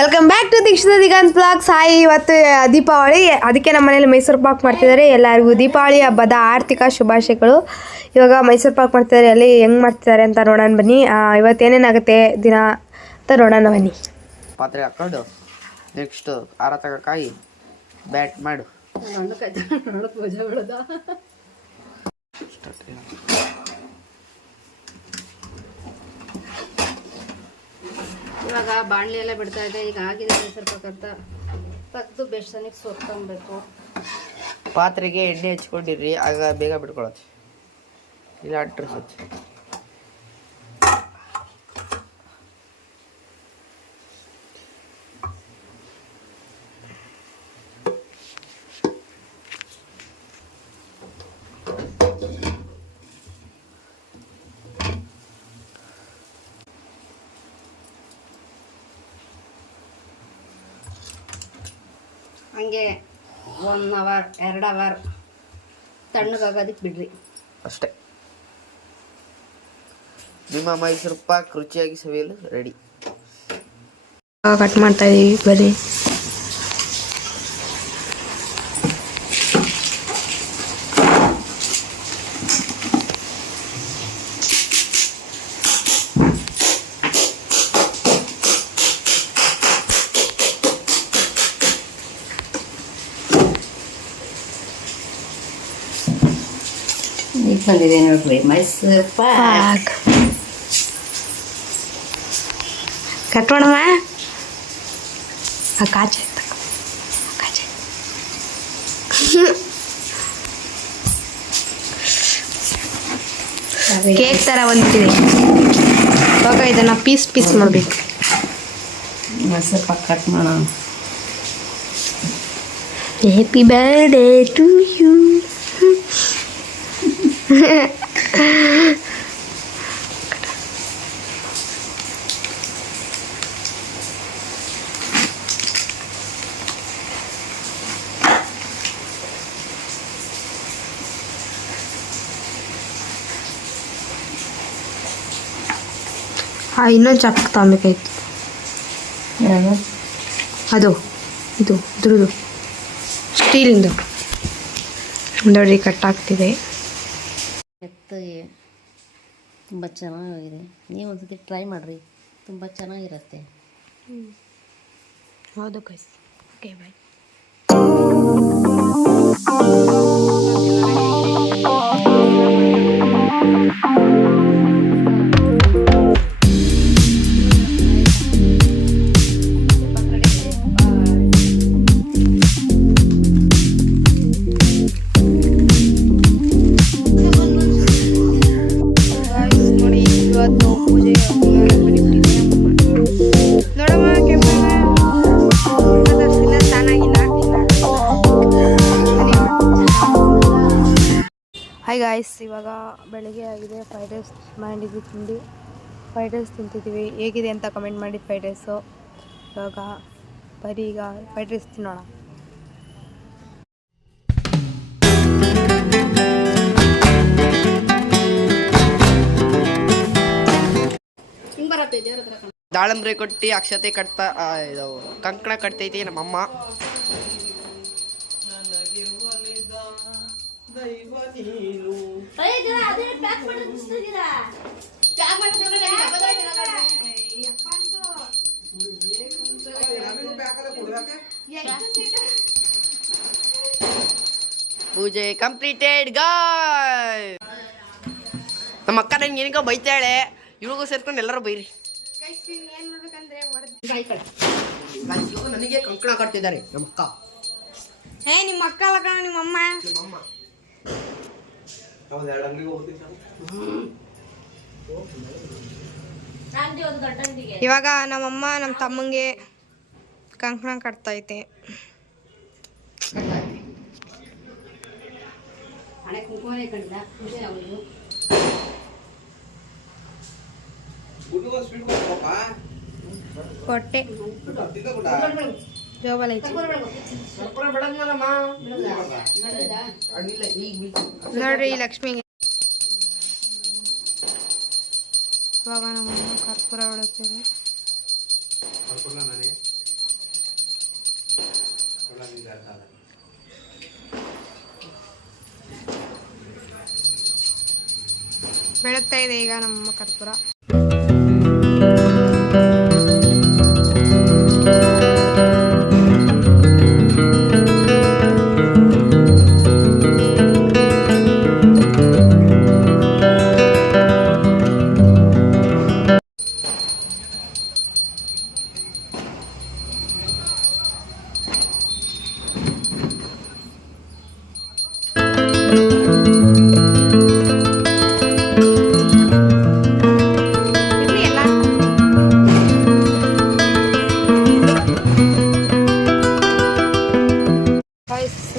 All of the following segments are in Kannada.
Welcome back to Dikshita Diganth blogs. Hi, ಇವತ್ತು ದೀಪಾವಳಿ, ಅದಕ್ಕೆ ನಮ್ಮ ಮನೇಲಿ ಮೈಸೂರು ಪಾಕ್ ಮಾಡ್ತಿದ್ದಾರೆ. ಎಲ್ಲರಿಗೂ ದೀಪಾವಳಿ ಹಬ್ಬದ ಆರ್ಥಿಕ ಶುಭಾಶಯಗಳು. ಇವಾಗ ಮೈಸೂರು ಪಾಕ್ ಮಾಡ್ತಿದ್ದಾರೆ, ಅಲ್ಲಿ ಹೆಂಗೆ ಮಾಡ್ತಿದ್ದಾರೆ ಅಂತ ನೋಡೋಣ ಬನ್ನಿ. ಇವತ್ತು ಏನೇನಾಗುತ್ತೆ ದಿನ ಅಂತ ನೋಡೋಣ ಬನ್ನಿ. ಪಾತ್ರೆ ಹಾಕೊಂಡು ನೆಕ್ಸ್ಟ್ ಆರ ತಗಕಾಯಿ ಬ್ಯಾಟ್ ಮಾಡು. ಇವಾಗ ಬಾಣಲೆ ಎಲ್ಲ ಬಿಡ್ತಾ ಇದೆ. ಈಗ ಆಗಿದೆ ಸ್ವಲ್ಪ ಅಂತ ತೆಗೆದು ಬೆಷ್ಟನಿಗೆ ಸೋತ್ಕೊಬೇಕು. ಪಾತ್ರೆಗೆ ಎಣ್ಣೆ ಹಚ್ಕೊಂಡಿರ್ರಿ, ಆಗ ಬೇಗ ಬಿಡ್ಕೊಳತ್ತೆ, ಇಲ್ಲ ಅಟ್ರಿಸುತ್ತೆ. ಹಂಗೆ 1 ಅವರ್ 2 ಅವರ್ ತಣ್ಣಗಾಗೋದಕ್ಕೆ ಬಿಡ್ರಿ ಅಷ್ಟೇ. ನಿಮ್ಮ ಮೈಸೂರು ಪಾಕ್ ರುಚಿಯಾಗಿ ಸವಿಯಲು ರೆಡಿ. ಕಟ್ ಮಾಡ್ತಾ ಇದೀವಿ ಬರೀ. ಬಂದಿದೆ ನೋಡ್ರಿ ಮೈಸೂರು ಪಾಕ್. ಕಟ್ ಮಾಡಮ್ಮ. ಕಾಚೆ ಕೇಕ್ ಥರ ಬಂದಿದೆ. ಇವಾಗ ಇದನ್ನು ಪೀಸ್ ಮಾಡಬೇಕು. ಮೈಸೂರು ಪಾಕ್ ಕಟ್ ಮಾಡೋಣ. Happy birthday to you. ಇನ್ನೊಂದು ಚಾಕು ತಗೊಬೇಕಾಯ್ತು. ಅದು ಇದು ಇದ್ರದ್ದು ಸ್ಟೀಲಿಂದು ನೋಡಿ ಕಟ್ ಆಗ್ತಿದೆ. ಮೆತ್ತಗೆ ತುಂಬ ಚೆನ್ನಾಗಿದೆ. ನೀವು ಒಂದ್ಸತಿ ಟ್ರೈ ಮಾಡಿರಿ, ತುಂಬ ಚೆನ್ನಾಗಿರುತ್ತೆ. ಹೌದು guys. Okay bye. Hi guys, ಇವಾಗ ಬೆಳಗ್ಗೆ ಆಗಿದೆ. ಫ್ರೈಡ್ ರೈಸ್ ಮಾಡಿದ್ವಿ, ಫ್ರೈಡ್ ರೈಸ್ ತಿಂತಿದ್ದೀವಿ. ಹೇಗಿದೆ ಅಂತ ಕಮೆಂಟ್ ಮಾಡಿ ಫ್ರೈಡ್ ರೈಸು. ಇವಾಗ ಬರೀ ಈಗ ಫ್ರೈಡ್ ರೈಸ್ ತಿನ್ನೋಣ. ದಾಳಂಬ್ರೆ ಕೊಟ್ಟು ಅಕ್ಷತೆ ಕಟ್ತಾ ಇದು ಕಂಕಣ ಕಟ್ತೈತಿ ನಮ್ಮಮ್ಮ. ಪೂಜೆ ಕಂಪ್ಲೀಟೆಡ್ ಗಾಯ್. ನಮ್ಮ ಅಕ್ಕ ನಂಗೆ ಏನಕ್ಕ ಬೈತಾಳೆ, ಇವ್ರಿಗೂ ಸೇರ್ಕೊಂಡು ಎಲ್ಲರೂ ಬೈರಿ. ನನಗೆ ಕಂಕಣ ಕಟ್ತಿದ್ದಾರೆ ನಮ್ಮ ಅಕ್ಕ. ನಿಮ್ಮ ಅಕ್ಕ ಅಲ್ಲ ಕಣ, ನಿಮ್ಮಮ್ಮ. ಇವಾಗ ನಮ್ಮಮ್ಮ ನಮ್ಮ ತಮ್ಮಂಗೆ ಕಂಕಣ ಕಟ್ತೈತೆ. ಕೊಟ್ಟೆ ಜೋಬಲ್ ಐತಿ ನೋಡ್ರಿ ಲಕ್ಷ್ಮಿಗೆ. ಇವಾಗ ನಮ್ಮಮ್ಮ ಕರ್ಪೂರ ಹೊಡುತ್ತಿದೆ. ಬೆಳಗ್ತಾ ಇದೆ ಈಗ ನಮ್ಮ ಕರ್ಪೂರ.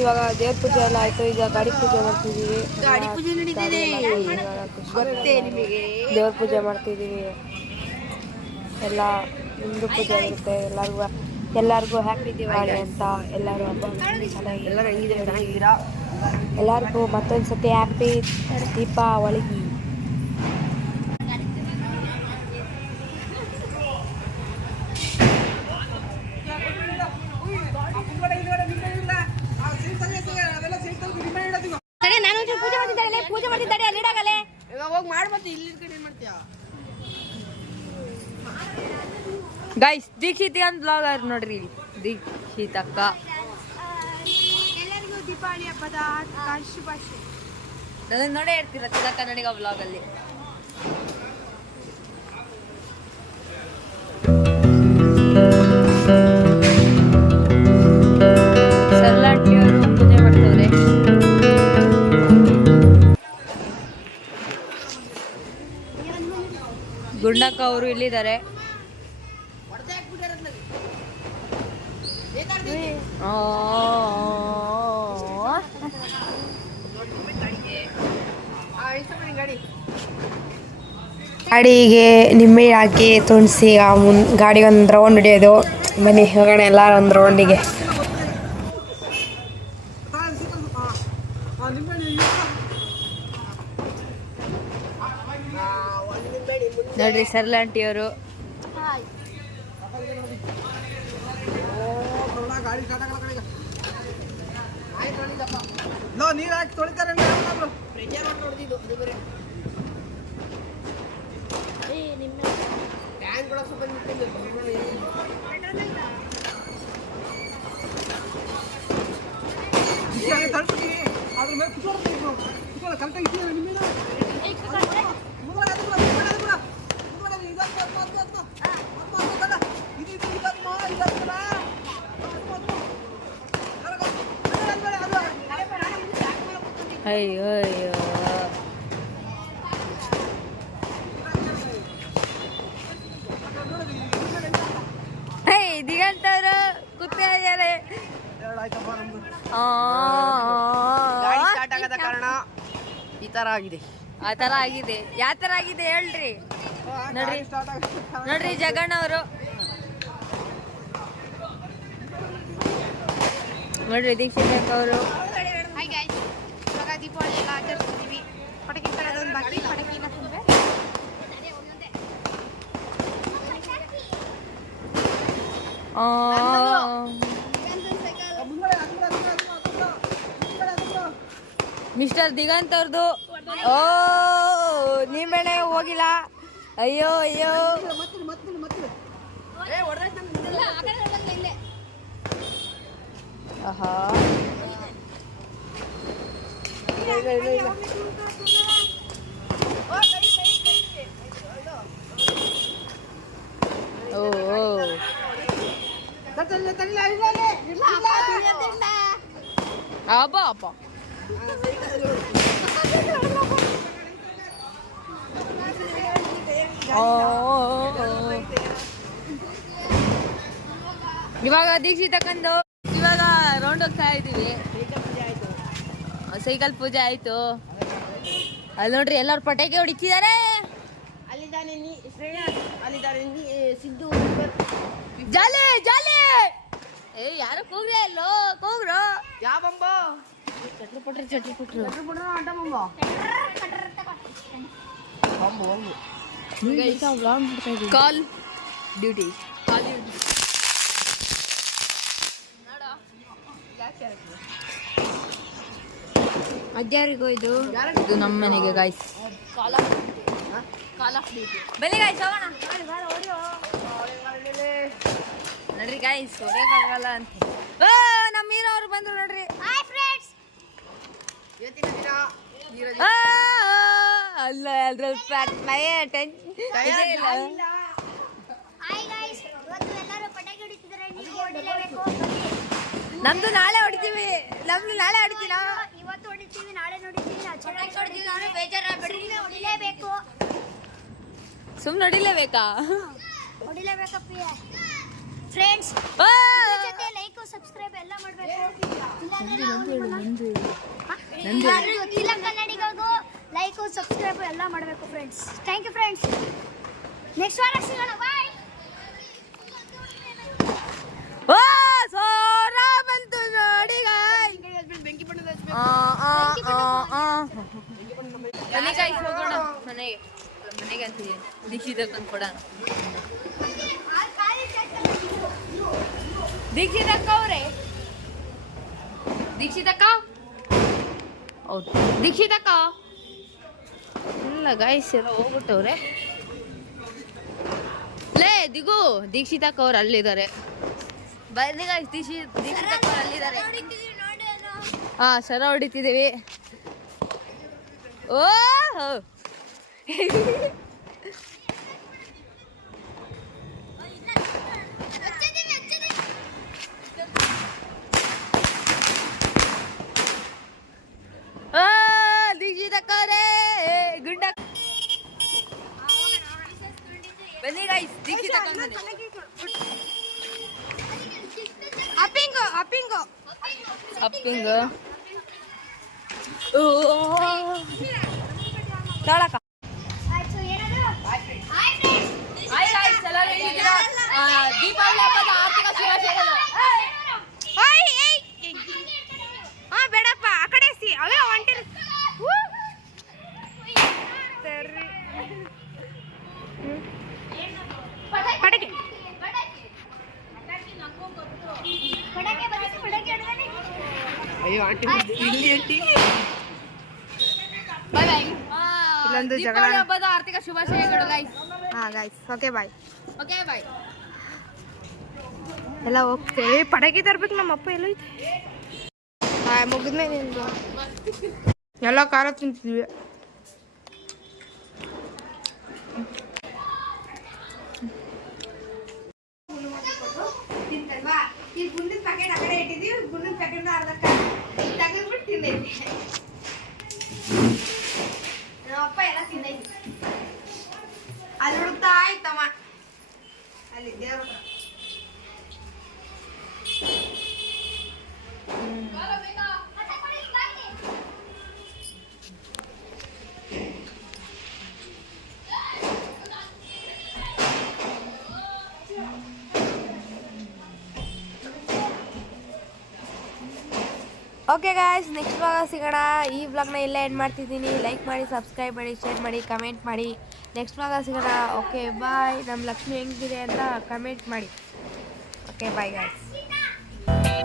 ಇವಾಗ ದೇವ್ರ ಪೂಜೆ ಎಲ್ಲ ಆಯ್ತು. ಈಗ ಗಾಡಿ ಪೂಜೆ ಮಾಡ್ತಿದೀವಿ. ಗಾಡಿ ಪೂಜೆ ನಡೀತಿದೆ ಗೊತ್ತೇ ನಿಮಗೆ? ದೇವ್ರ ಪೂಜೆ ಮಾಡ್ತಿದೀವಿ. ಎಲ್ಲ ನಿಮ್ದು ಪೂಜೆ ಇರುತ್ತೆ. ಎಲ್ಲರಿಗೂ ಹ್ಯಾಪಿ ದಿವಾಳಿ ಅಂತ. ಎಲ್ಲರೂ ಹಬ್ಬ ಚೆನ್ನಾಗಿ ಎಲ್ಲರೂ ಹೆಂಗಿದ್ದೀರಾ? ಚೆನ್ನಾಗಿದ್ದೀರಾ? ಎಲ್ಲರಿಗೂ ಮತ್ತೊಂದ್ಸತಿ ಹ್ಯಾಪಿ ದೀಪಾವಳಿ. ಹೋಗಿ ಮಾಡ್ಬತ್ತೆ. ಇಲ್ಲಿ ಕಡೆ ಏನ್ ಮಾಡ್ತೀಯಾ? ಗೈಸ್ ದೀಕ್ಷಿತ್ ಅಂತ ಬ್ಲಾಗರ್ ನೋಡ್ರಿ, ದೀಕ್ಷಿತ್ ಅಕ್ಕ. ಎಲ್ಲರಿಗೂ ದೀಪಾವಳಿ ಹಬ್ಬದ ಶುಭಾಶಯ. ನನಗೆ ನೋಡೇ ಇರ್ತೀರ ತಿಲಕ ಕನ್ನಡಿಗ ಬ್ಲಾಗ್ ಅಲ್ಲಿ. ಸರ್ಲಾಟಿಯವರು ಪೂಜೆ ಮಾಡ್ತವ್ರೆ. ಗುಂಡಕ್ಕ ಅವರು ಇಲ್ಲಿದ್ದಾರೆ. ಗಾಡಿಗೆ ನಿಂಬೆ ಹಾಕಿ ತುಳಸಿ ಗಾಡಿಗೆ ಒಂದು ರೌಂಡ್ ಹಿಡಿಯೋದು. ಬನ್ನಿ ಹೋಗೋಣ ಎಲ್ಲರೂ ಒಂದು ರೌಂಡಿಗೆ. ನೋಡ್ರಿ ಸರ್ಲಾಂಟಿಯವರು. ನೀರ್ ಹಾಕಿ ತೊಳಿತಾರೆ. ಅಯ್ಯೋ ಅಯ್ಯೋ. ದಿಗಂತ ಅವರು ಕೂತಿದ್ದಾರೆ. ಗಾಡಿ ಸ್ಟಾರ್ಟ್ ಆಗದ ಕಾರಣ ಈ ತರ ಆಗಿದೆ. ಆ ತರ ಆಗಿದೆ. ಯಾವ ತರ ಆಗಿದೆ ಹೇಳ್ರಿ. ನೋಡ್ರಿ ಜಗಣ್ಣ ಅವರು. ನೋಡ್ರಿ ದೀಕ್ಷಿತ್ ಅವರು. ಇವಾಗ ದೀಪಾವಳಿ ಎಲ್ಲ ಆಚರಿಸ್ತೀವಿ. ಪಟಾಕಿ ತರೋದೊಂದು ಬಾಕಿ. ಪಟಾಕಿನ ತುಂಬೆ ಮಿಸ್ಟರ್ ದಿಗಂತ್ ಅವ್ರದ್ದು. ಓ ನಿಂಬೆಣ್ಣೆ ಹೋಗಿಲ್ಲ. ಅಯ್ಯೋ ಅಯ್ಯೋ. ಆಹಾ. ಓ ಅಬ್ಬ ಅಪ್ಪ. ಇವಾಗ ದೀಕ್ಷಿತ್ ತಕ್ಕಂಡು ಇವಾಗ ರೌಂಡ್ ಹೋಗ್ತಾ ಇದೀವಿ. ಸೈಕಲ್ ಪೂಜೆ ಆಯ್ತು. ಅಲ್ಲಿ ನೋಡ್ರಿ ಎಲ್ಲರೂ ಪಟಾಕಿ ಹೊಡಿತಿದ್ದಾರೆ. ಅಲ್ಲಿದ್ದಾನೆ ಅಲ್ಲಿದ್ದಾರೆ ಸಿದ್ದು. ಜಾಲಿ ಜಾಲಿ. ಏ ಯಾರು ಕೂಗ್ರೆ ಅಲ್ಲೋ ಕೂಗ್ರು. ಯಾವ ಬಂಬ ಚಟ್ರು ಪುಟ್ರು ಆಟ ಬಂಬ ಕಾಲ್ ಡ್ಯೂಟಿ. ಅದ್ಯಾರಿಗೋ ಇದು ಇದು ನಮ್ಮ ಮನೆಗೆ ಗಾಯ್ಸ್. ಬನ್ನಿ ಗಾಯ್ಸ್ ಹೋಗೋಣ. ನೋಡ್ರಿ ಗಾಯ್ಸ್ ಹೋಗಕ್ಕಾಗಲ್ಲ ಅಂತ. ನಮ್ಮ ಹೀರೋ ಅವ್ರು ಬಂದ್ರು ನೋಡ್ರಿ. ಇವತ್ತಿನ ದಿನ ಅಲ್ಲ ಅದ್ರಲ್ಲಿ ನಮ್ದು ನಾಳೆ ಹೊಡಿತೀವಿ. ನಮ್ದು ನಾಳೆ ಹೊಡಿತೀವಿ. ಇವತ್ತು ಹೊಡಿತೀವಿ, ನಾಳೆ ನೋಡಿತೀವಿ, ಹೊಡಿಲೇಬೇಕು. ಸುಮ್ಮನೆ ಹೊಡಿಲೇಬೇಕಾ? ಹೊಡಿಲೇಬೇಕಪ್ಪ ಫ್ರೆಂಡ್ಸ್. ಜೊತೆ ಲೈಕ್ ಸಬ್ಸ್ಕ್ರೈಬ್ ಎಲ್ಲ ಮಾಡಬೇಕು. ಗೊತ್ತಿಲ್ಲ ಕನ್ನಡಿಗರಿಗೂ ಲೈಕ್ ಸಬ್ಸ್ಕ್ರೈಬ್ ಎಲ್ಲ ಮಾಡಬೇಕು friends. Thank you friends. Next ವಾರ ಸಿಗೋಣ. ಬಾಯ್. ಸೋರ ಬಂತು ನೋಡಿ ಗಾಯ್. ಬೆಂಕಿ ಬಣ್ಣದ ಮನೆ ಗಾಯ್ಸ್ ಹೋಗೋಣ ಮನೆಗೆ ಅಂತಿದೆ. ದೀಕ್ಷಿತ ಕೊಡೋಣ. ದೀಕ್ಷಿತಕ್ಕ ಅವ್ರೆ, ದೀಕ್ಷಿತಕ್ಕ ದೀಕ್ಷಿತಕ್ಕ ಇಲ್ಲ ಗಾಯ್ಸ್ ಎಲ್ಲ ಹೋಗ್ಬಿಟ್ಟವ್ರೆ. ಲೇ ದಿಗು, ದೀಕ್ಷಿತಕ್ಕ ಅವ್ರು ಅಲ್ಲಿದ್ದಾರೆ. ಬನ್ನಿ ಗಾಯ್ಸ್, ದೀಕ್ಷಿತಕ್ಕ ಅವ್ರು ಅಲ್ಲಿದ್ದಾರೆ. ಹಾ ಸರ ಹೊಡಿತಿದ್ದೀವಿ. ಓ ದೀಕ್ಷಿತಕ್ಕವ್ರೆ ಗುಂಡ. ಬನ್ನಿ ಗಾಯ್ಸ್, ದೀಕ್ಷಿತಕ್ಕ ಅಪ್ಪಿಂಗ್ ತಾಳಕ. ದೀಪಾವಳಿ ಹಬ್ಬದ ಆರ್ಥಿಕ ಶುಭಾಶಯಗಳು. ಬೇಡಪ್ಪ ಆ ಕಡೆ ಅವೇ ಹೊಂಟಿರಿ. ಪಟಾಕಿ ಅಯ್ಯೋ ಆಂಟಿ ಇಲ್ಲಿ ಆಂಟಿ. ಇಲ್ಲೊಂದು ಜಗಳ. ದೀಪಾವಳಿ ಹಬ್ಬದ ಆರ್ಥಿಕ ಶುಭಾಶಯಗಳು ಗೈಸ್. ಹಾ guys, okay bye. Okay bye. ಎಲ್ಲ ಹೋಗ್ತೇವೆ. ಪಟಾಕಿ ತರ್ಬೇಕು. ನಮ್ಮ ಅಪ್ಪ ಎಲ್ಲೈತೆ? ಮುಗಿದ್ಮೇಲೆ ಎಲ್ಲ ಖಾರ ತಿಂತಿದ್ವಿ. ಈ ಗುಂಡಿನ ಪ್ಯಾಕೆಟ್ ಆ ಕಡೆ ಇಟ್ಟಿದ್ದೀವಿ. ಗುಂಡಿನ ಪ್ಯಾಕೆಟ್ ಅರ್ಧ ತೆಗೆದ್ಬಿಟ್ಟು ತಿಂದೈತಿ. ನಮ್ಮಪ್ಪ ಎಲ್ಲ ತಿಂದೈತಿ. ಅಲ್ಲಿ ಹುಡುಕ್ತಾ ಆಯ್ತಮ್ಮ ಅಲ್ಲಿ ದೇವ್ರ ಹತ್ರ. ಓಕೆ ಗಾಯ್ಸ್, ನೆಕ್ಸ್ಟ್ ವ್ಲಾಗ್ ಸಿಗೋಣ. ಈ ವ್ಲಾಗ್ನ ಎಲ್ಲ ಎಂಡ್ ಮಾಡ್ತಿದ್ದೀನಿ. ಲೈಕ್ ಮಾಡಿ, ಸಬ್ಸ್ಕ್ರೈಬ್ ಮಾಡಿ, ಶೇರ್ ಮಾಡಿ, ಕಮೆಂಟ್ ಮಾಡಿ. ನೆಕ್ಸ್ಟ್ ವ್ಲಾಗ್ ಸಿಗೋಣ. Okay bye. ನಮ್ಮ ಲಕ್ಷ್ಮಿ ಹೆಂಗಿದೆ ಅಂತ ಕಮೆಂಟ್ ಮಾಡಿ. Okay bye guys.